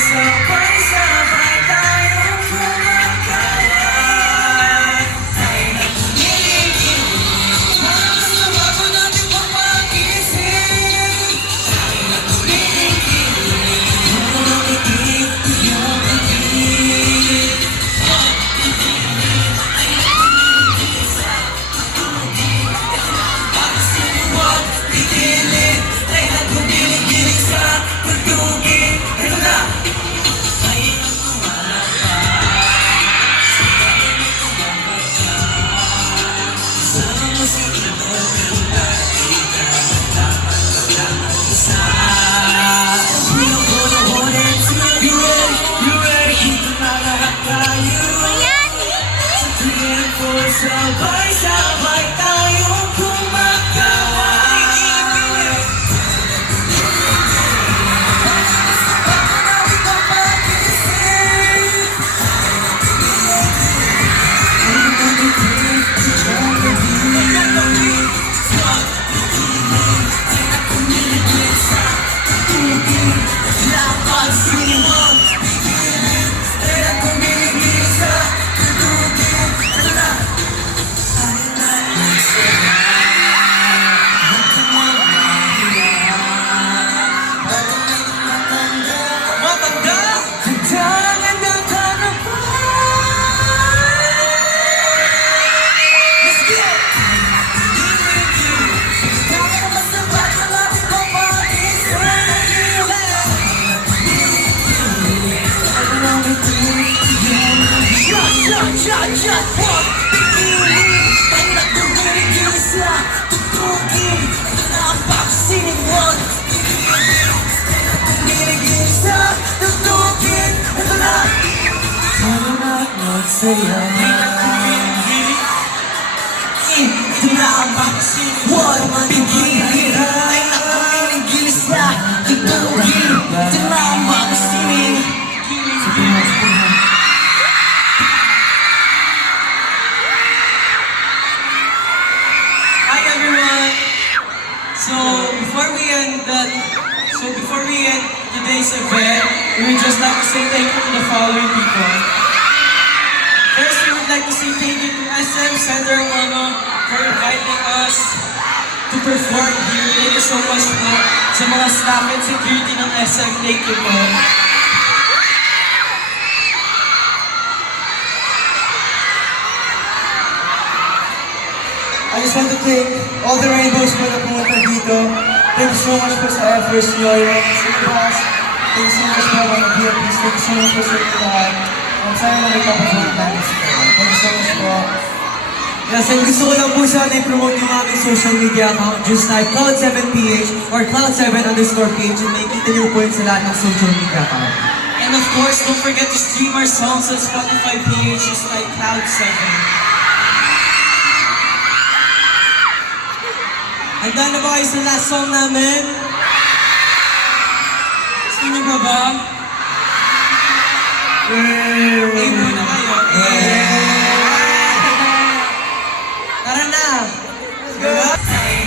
Sabay-sabay tayong kumakawa. Sa bago natin mapagising, umitig yung pag-ibig. Pagsinuwag, pigilit, ay nagkumilig-gilig sa pagtugin. Ito na! Sabay-sabay tayong kumakawa. Just walk, pigilit, ay nagkumilig sa tutugin. Ito na ang paksining wag. Kumilig sa tutugin. Ito na. Sana na't magsaya. Ito na ang paksining wag. Pigilit, ay nagkumilig sa tutugin. Ito na ang paksining. Before we end today's event, we would just like to say thank you to the following people. First, we would like to say thank you to SM Center Mono for inviting us to perform here. Thank you so much po sa mga staff and security ng SM. Thank you po. I just want to thank all the rainbows po na pumunta dito. Thank you so much po sa efforts nyo. Thank you so much po mga VIPs. Thank you so much po sa inyo lahat. Sana na may kapag-work namin sa inyo. Thank you so much po. Yes, and gusto ko lang po sana i-promote yung aming social media account. Just type Cloud7PH or Cloud7_page and makikita niyo po yun sa lahat ng social media account. And of course, don't forget to stream our songs on Spotify PH, just like Cloud7. Handa na ba kayo sa last song namin? Gusto niyo ba ba? Aim muna kayo. Tara na! Let's go!